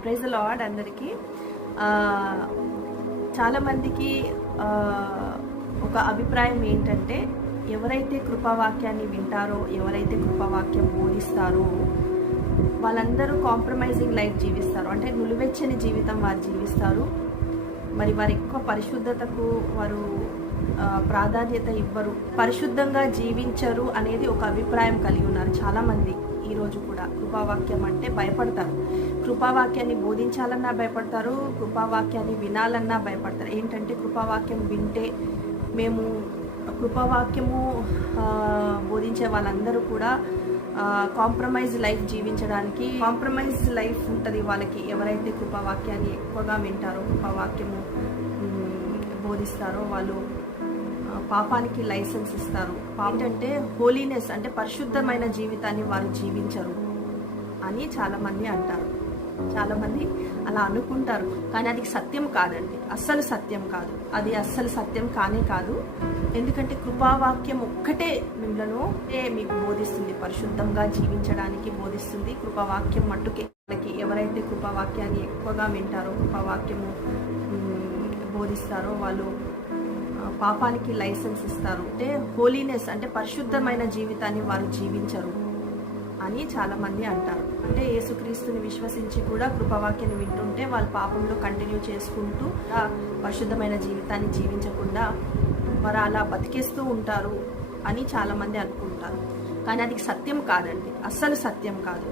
Praise lord అందరికీ. చాలామందికి ఒక అభిప్రాయం ఏంటంటే ఎవరైతే కృపావాక్యాన్ని వింటారో ఎవరైతే కృపావాక్యం బోధిస్తారో వాళ్ళందరూ కాంప్రమైజింగ్ లైఫ్ జీవిస్తారు. అంటే నులివెచ్చని జీవితం వారు జీవిస్తారు. మరి వారు ఎక్కువ పరిశుద్ధతకు వారు ప్రాధాన్యత ఇవ్వరు. పరిశుద్ధంగా జీవించరు అనేది ఒక అభిప్రాయం కలిగి ఉన్నారు చాలామంది. ఈరోజు కూడా కృపావాక్యం అంటే భయపడతారు. కృపావాక్యాన్ని బోధించాలన్నా భయపడతారు కృపావాక్యాన్ని వినాలన్నా భయపడతారు. ఏంటంటే కృపావాక్యం వింటే మేము కృపావాక్యము బోధించే వాళ్ళందరూ కూడా కాంప్రమైజ్ లైఫ్ జీవించడానికి కాంప్రమైజ్ లైఫ్ ఉంటుంది వాళ్ళకి. ఎవరైతే కృపావాక్యాన్ని ఎక్కువగా వింటారో కృపావాక్యము బోధిస్తారో వాళ్ళు పాపానికి లైసెన్స్ ఇస్తారు. ఏంటంటే హోలీనెస్ అంటే పరిశుద్ధమైన జీవితాన్ని వారు జీవించరు అని చాలామంది అంటారు. చాలామంది అలా అనుకుంటారు. కానీ అది సత్యం కాదండి. అస్సలు సత్యం కాదు. అది అస్సలు సత్యం కానే కాదు. ఎందుకంటే కృపావాక్యం ఒక్కటే మిమ్మలను ఏ మీకు బోధిస్తుంది. పరిశుద్ధంగా జీవించడానికి బోధిస్తుంది. కృపావాక్యం మట్టుకే వాళ్ళకి ఎవరైతే కృపావాక్యాన్ని ఎక్కువగా వింటారో కృపావాక్యము బోధిస్తారో వాళ్ళు పాపానికి లైసెన్స్ ఇస్తారు. అంటే హోలీనెస్ అంటే పరిశుద్ధమైన జీవితాన్ని వారు జీవించరు. అని చాలామంది అంటారు. అంటే యేసుక్రీస్తుని విశ్వసించి కూడా కృపవాక్యాన్ని వింటుంటే వాళ్ళు పాపంలో కంటిన్యూ చేసుకుంటూ పరిశుద్ధమైన జీవితాన్ని జీవించకుండా మరి అలా బతికేస్తూ ఉంటారు అని చాలామంది అనుకుంటారు. కానీ అది సత్యం కాదండి. అస్సలు సత్యం కాదు.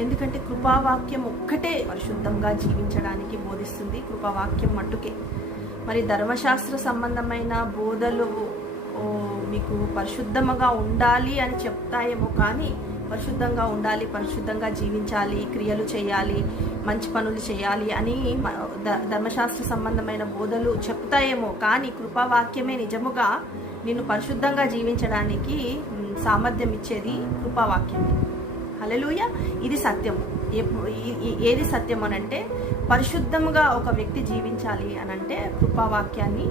ఎందుకంటే కృపావాక్యం ఒక్కటే పరిశుద్ధంగా జీవించడానికి బోధిస్తుంది కృపావాక్యం మట్టుకే. మరి ధర్మశాస్త్ర సంబంధమైన బోధలు మీకు పరిశుద్ధముగా ఉండాలి అని చెప్తాయేమో కానీ పరిశుద్ధంగా ఉండాలి పరిశుద్ధంగా జీవించాలి క్రియలు చేయాలి మంచి పనులు చేయాలి అని ధర్మశాస్త్ర సంబంధమైన బోధలు చెప్తాయేమో. కానీ కృపావాక్యమే నిజముగా నిన్ను పరిశుద్ధంగా జీవించడానికి సామర్థ్యం ఇచ్చేది కృపావాక్యమే. హలలుయ ఇది సత్యం. ఏది సత్యం అనంటే పరిశుద్ధముగా ఒక వ్యక్తి జీవించాలి అనంటే కృపావాక్యాన్ని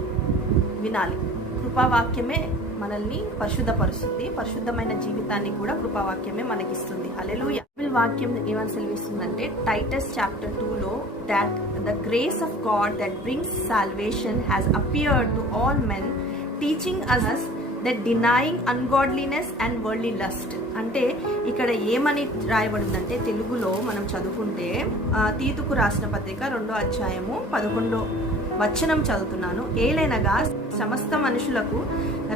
వినాలి. కృపావాక్యమే మనల్ని పరిశుద్ధపరుస్తుంది. పరిశుద్ధమైన జీవితాన్ని కూడా కృపావాక్యమే మనకిస్తుంది. హలెలూయ బైబిల్ వాక్యం ఏమని సెలవిస్తుందంటే టైటస్ చాప్టర్ టూలో that the grace of God that brings salvation has appeared to all men teaching us that denying ungodliness and worldly lust అంటే ఇక్కడ ఏమని రాయబడిందంటే తెలుగులో మనం చదువుకుంటే తీతుకు రాసిన పత్రిక రెండో అధ్యాయము పదకొండో వచనం చదువుతున్నాను. ఏలైనగా సమస్త మనుషులకు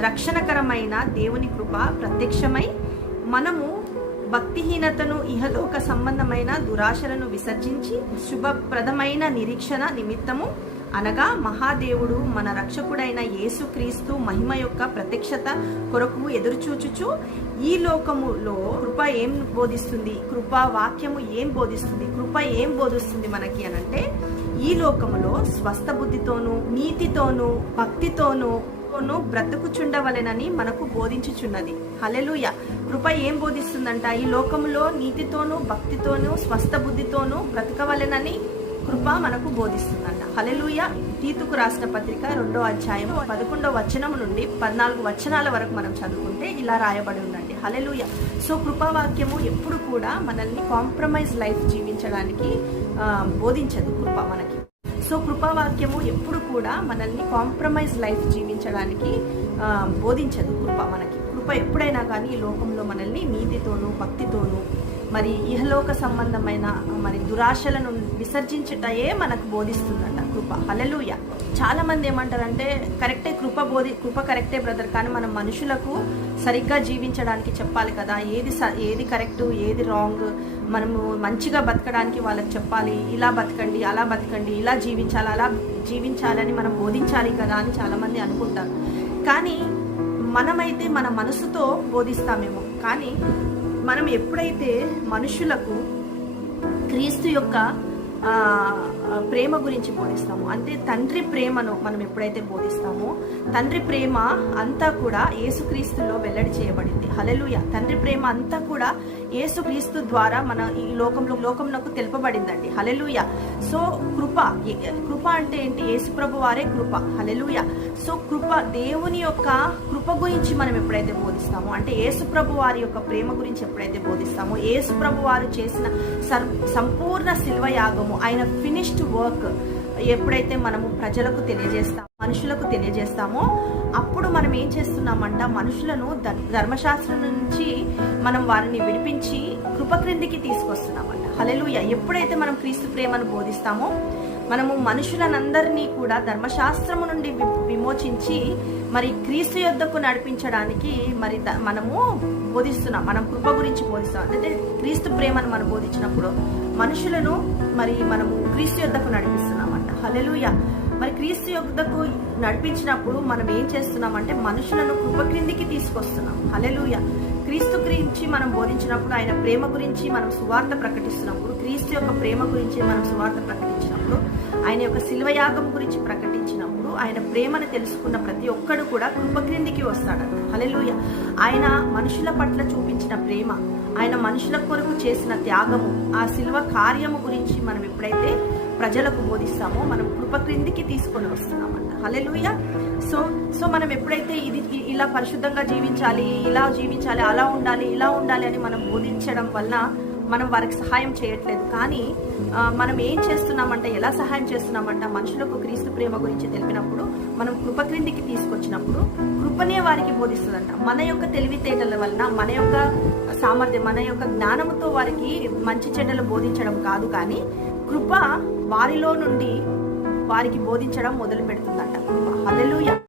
రక్షణకరమైన దేవుని కృప ప్రత్యక్షమై మనము భక్తిహీనతను ఇహలోక సంబంధమైన దురాశలను విసర్జించి శుభప్రదమైన నిరీక్షణ నిమిత్తము అనగా మహాదేవుడు మన రక్షకుడైన యేసుక్రీస్తు మహిమ యొక్క ప్రత్యక్షత కొరకు ఎదురుచూచుచు ఈ లోకములో కృప ఏం బోధిస్తుంది? కృప వాక్యము ఏం బోధిస్తుంది? కృప ఏం బోధిస్తుంది మనకి అనంటే ఈ లోకములో స్వస్థ బుద్ధితోనూ నీతితోనూ భక్తితోనూ బ్రతుకుచుండవలెనని మనకు బోధించుచున్నది. హలెలుయ కృప ఏం బోధిస్తుందంట? ఈ లోకములో నీతితోనూ భక్తితోనూ స్వస్థ బుద్ధితోనూ బ్రతకవలెనని కృప మనకు బోధిస్తుందంట. హలెలుయ తీతుకు రాసిన పత్రిక రెండో అధ్యాయం పదకొండో వచనం నుండి పద్నాలుగు వచనాల వరకు మనం చదువుకుంటే ఇలా రాయబడి ఉందండి. హలెలుయ సో కృపావాక్యము ఎప్పుడు కూడా మనల్ని కాంప్రమైజ్ లైఫ్ జీవించడానికి బోధించదు కృప మనకి. సో కృపావాక్యము ఎప్పుడు కూడా మనల్ని కాంప్రమైజ్ లైఫ్ జీవించడానికి బోధించదు కృప మనకి. కృప ఎప్పుడైనా కానీ ఈ లోకంలో మనల్ని నీతితోనూ భక్తితోనూ మరి ఇహలోక సంబంధమైన మరి దురాశలను విసర్జించుటయే మనకు బోధిస్తుందంట కృప. హలెలుయ చాలామంది ఏమంటారంటే కరెక్టే కృప బోధి కృప కరెక్టే బ్రదర్ కానీ మనం మనుషులకు సరిగ్గా జీవించడానికి చెప్పాలి కదా. ఏది స- ఏది కరెక్ట్ ఏది రాంగ్ మనము మంచిగా బతకడానికి వాళ్ళకి చెప్పాలి ఇలా బతకండి అలా బతకండి ఇలా జీవించాలి అలా జీవించాలని మనం బోధించాలి కదా అని చాలామంది అనుకుంటారు. కానీ మనమైతే మన మనసుతో బోధిస్తామేమో. కానీ మనం ఎప్పుడైతే మనుషులకు క్రీస్తు యొక్క ప్రేమ గురించి బోధిస్తాము అంటే తండ్రి ప్రేమను మనం ఎప్పుడైతే బోధిస్తామో తండ్రి ప్రేమ అంతా కూడా యేసుక్రీస్తులో వెల్లడి చేయబడింది. హలలుయ తండ్రి ప్రేమ అంతా కూడా యేసుక్రీస్తు ద్వారా మన ఈ లోకంలో లోకంలోకి తెలుపబడిందండి. హలెలుయ సో కృప కృప అంటే ఏంటి? యేసుప్రభు వారే కృప. హలెలుయ సో కృప దేవుని యొక్క కృప గురించి మనం ఎప్పుడైతే బోధిస్తామో అంటే యేసుప్రభు వారి యొక్క ప్రేమ గురించి ఎప్పుడైతే బోధిస్తామో యేసుప్రభు వారు చేసిన సర్ సంపూర్ణ శిల్వ యాగము ఆయన ఫినిష్డ్ వర్క్ ఎప్పుడైతే మనము ప్రజలకు తెలియజేస్తాం మనుషులకు తెలియజేస్తామో అప్పుడు మనం ఏం చేస్తున్నామంట మనుషులను ధర్మశాస్త్రం నుంచి మనం వారిని విడిపించి కృప క్రిందికి తీసుకొస్తున్నామంట. హలెలుయ ఎప్పుడైతే మనం క్రీస్తు ప్రేమను బోధిస్తామో మనము మనుషులనందరినీ కూడా ధర్మశాస్త్రము నుండి వి- విమోచించి మరి క్రీస్తు యొద్దకు నడిపించడానికి మరి మనము బోధిస్తున్నాం. మనం కృప గురించి బోధిస్తాం. అంటే క్రీస్తు ప్రేమను మనం బోధించినప్పుడు మనుషులను మరి మనము క్రీస్తు యొద్దకు నడిపిస్తున్నామంట. హలెలుయ మరి క్రీస్తు యొక్కకు నడిపించినప్పుడు మనం ఏం చేస్తున్నామంటే మనుషులను కృప క్రిందికి తీసుకొస్తున్నాం. హలెలుయ క్రీస్తు గురించి మనం బోధించినప్పుడు ఆయన ప్రేమ గురించి మనం సువార్త ప్రకటిస్తున్నప్పుడు క్రీస్తు యొక్క ప్రేమ గురించి మనం సువార్త ప్రకటించినప్పుడు ఆయన యొక్క శిల్వయాగం గురించి ప్రకటించినప్పుడు ఆయన ప్రేమను తెలుసుకున్న ప్రతి ఒక్కడు కూడా కృప క్రిందికి వస్తాడంట. హలెలుయ ఆయన మనుషుల పట్ల చూపించిన ప్రేమ ఆయన మనుషుల కొరకు చేసిన త్యాగము ఆ శిల్వ కార్యము గురించి మనం ఎప్పుడైతే ప్రజలకు బోధిస్తామో మనం కృప క్రిందికి తీసుకొని వస్తున్నామంట. హలెలుయ సో సో మనం ఎప్పుడైతే ఇది ఇలా పరిశుద్ధంగా జీవించాలి ఇలా జీవించాలి అలా ఉండాలి ఇలా ఉండాలి అని మనం బోధించడం వల్ల మనం వారికి సహాయం చేయట్లేదు. కానీ మనం ఏం చేస్తున్నామంటే ఎలా సహాయం చేస్తున్నామంటే మనుషులకు క్రీస్తు ప్రేమ గురించి తెలిపినప్పుడు మనం కృప క్రిందికి తీసుకొచ్చినప్పుడు కృపనే వారికి బోధిస్తుందంట. మన యొక్క తెలివితేటల వలన మన యొక్క సామర్థ్యం మన యొక్క జ్ఞానంతో వారికి మంచి చెడ్డలు బోధించడం కాదు కానీ కృప వారిలో నుండి వారికి బోధించడం మొదలు పెడుతుందట హలలుయ